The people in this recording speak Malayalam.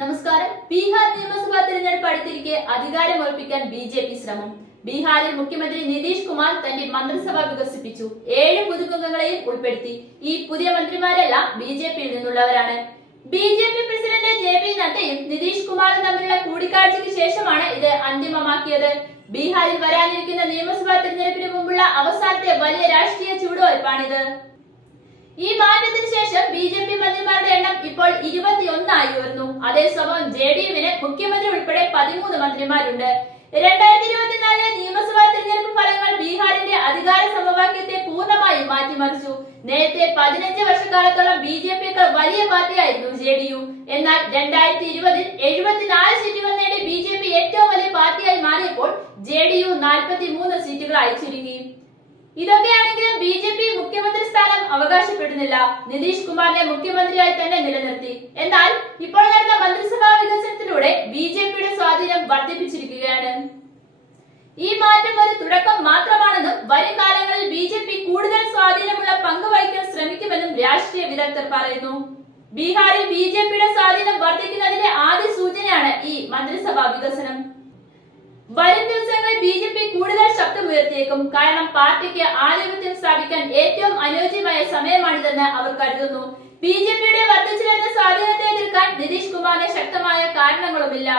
നമസ്കാരം. ബീഹാർ നിയമസഭാ തിരഞ്ഞെടുപ്പ് അടുത്തിരിക്കെ അധികാരമൊഴിപ്പിക്കാൻ ബി ജെ പി ശ്രമം. ബീഹാറിൽ മുഖ്യമന്ത്രി നിതീഷ് കുമാർ തന്റെ മന്ത്രിസഭ വികസിപ്പിച്ചു. ഏഴ് പുതുക്കങ്ങളെയും ഉൾപ്പെടുത്തി. ഈ പുതിയ മന്ത്രിമാരെല്ലാം ബി ജെ പിയിൽ നിന്നുള്ളവരാണ്. B J P president J P നദ്ദയും Nitish കുമാറും തമ്മിലുള്ള കൂടിക്കാഴ്ചയ്ക്ക് ശേഷമാണ് ഇത് അന്തിമമാക്കിയത്. ബീഹാറിൽ വരാനിരിക്കുന്ന നിയമസഭാ തിരഞ്ഞെടുപ്പിന് മുമ്പുള്ള അവസാനത്തെ വലിയ രാഷ്ട്രീയ ചൂടുവയ്പാണിത് ഈ മാറ്റത്തിന് ശേഷം ബി ജെ പി മന്ത്രിമാരുടെ എണ്ണം ഇപ്പോൾ ഇരുപത്തിയൊന്നായി ഉയർന്നു അതേസമയം ജെ ഡി യുവിന് മുഖ്യമന്ത്രി ഉൾപ്പെടെ പതിമൂന്ന് മന്ത്രിമാരുണ്ട്. രണ്ടായിരത്തി ഇരുപത്തിനാലിലെ നിയമസഭാ തിരഞ്ഞെടുപ്പ് ഫലങ്ങൾ ബീഹാറിന്റെ അധികാര സമവാക്യത്തെ പൂർണമായും മാറ്റിമറിച്ചു. നേരത്തെ പതിനഞ്ച് വർഷക്കാലത്തോളം ബി ജെ പിക്ക് വലിയ പാർട്ടിയായിരുന്നു ജെ ഡി യു. എന്നാൽ രണ്ടായിരത്തി ഇരുപതിൽ എഴുപത്തിനാല് സീറ്റുകൾ നേടി ബി ജെ പി ഏറ്റവും വലിയ പാർട്ടിയായി മാറിയപ്പോൾ ജെ ഡി യു നാൽപ്പത്തി മൂന്ന് സീറ്റുകളായി ചുരുങ്ങി. ഇതൊക്കെയാണെങ്കിലും ബി ജെ പി മുഖ്യമന്ത്രി അവകാശപ്പെടുന്നില്ല. നിതീഷ് കുമാറിനെ മുഖ്യമന്ത്രിയായി തന്നെ നിലനിർത്തി. എന്നാൽ ഇപ്പോൾ നടന്ന മന്ത്രിസഭാ വികസനത്തിലൂടെ ബി ജെ പിയുടെ സ്വാധീനം വർദ്ധിപ്പിച്ചിരിക്കുകയാണ്. ഈ മാറ്റം ഒരു തുടക്കം മാത്രമാണെന്നും വരും കാലങ്ങളിൽ ബി ജെ പി കൂടുതൽ സ്വാധീനമുള്ള പങ്ക് വഹിക്കാൻ ശ്രമിക്കുമെന്നും രാഷ്ട്രീയ വിദഗ്ധർ പറയുന്നു. ബീഹാറിൽ ബി ജെ പിയുടെ സ്വാധീനം വർദ്ധിക്കുന്നതിന്റെ ആദ്യ സൂചനയാണ് ഈ മന്ത്രിസഭാ വികസനം. വരും ദിവസങ്ങളിൽ ബി ജെ പി ശബ്ദമുയർത്തിയേക്കും കാരണം പാർട്ടിക്ക് ആധിപത്യം സ്ഥാപിക്കാൻ ഏറ്റവും അനുയോജ്യമായ സമയമാണിതെന്ന് അവർ കരുതുന്നു. ബി ജെ പിയുടെ വർദ്ധിച്ചു സ്വാധീനത്തെ എതിർക്കാൻ നിതീഷ് കുമാറിന് ശക്തമായ കാരണങ്ങളുമില്ല.